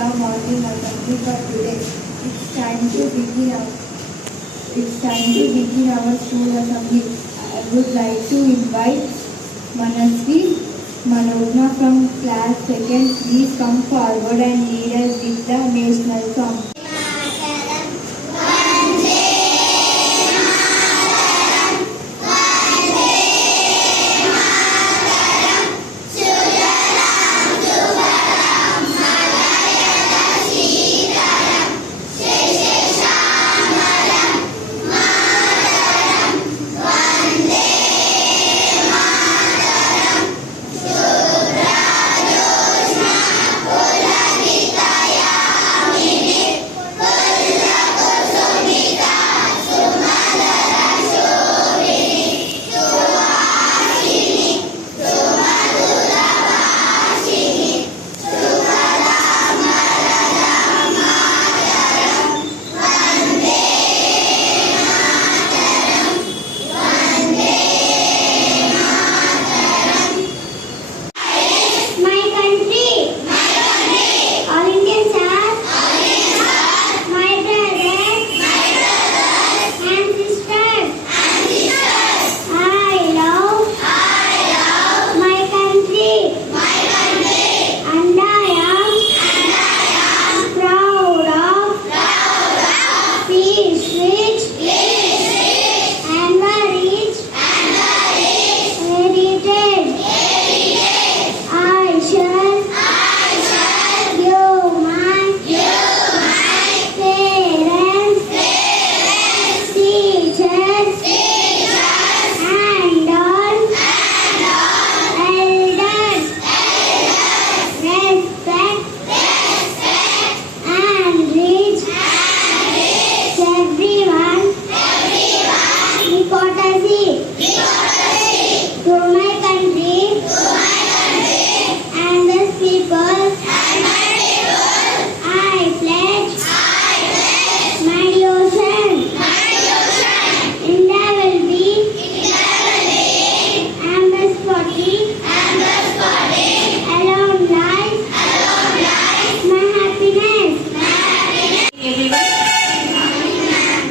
the morning assembly for today. It's time to begin our school assembly. I would like to invite Manasvi Manogna from class 2nd. Please come forward and lead us with the national song.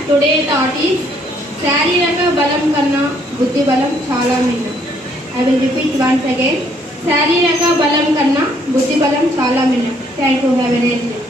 Today thought is Shariraka balam kanna buddhi balam chala minna. I will repeat once again. Shariraka balam kanna buddhi balam chala minna. Thank you. Have a nice day.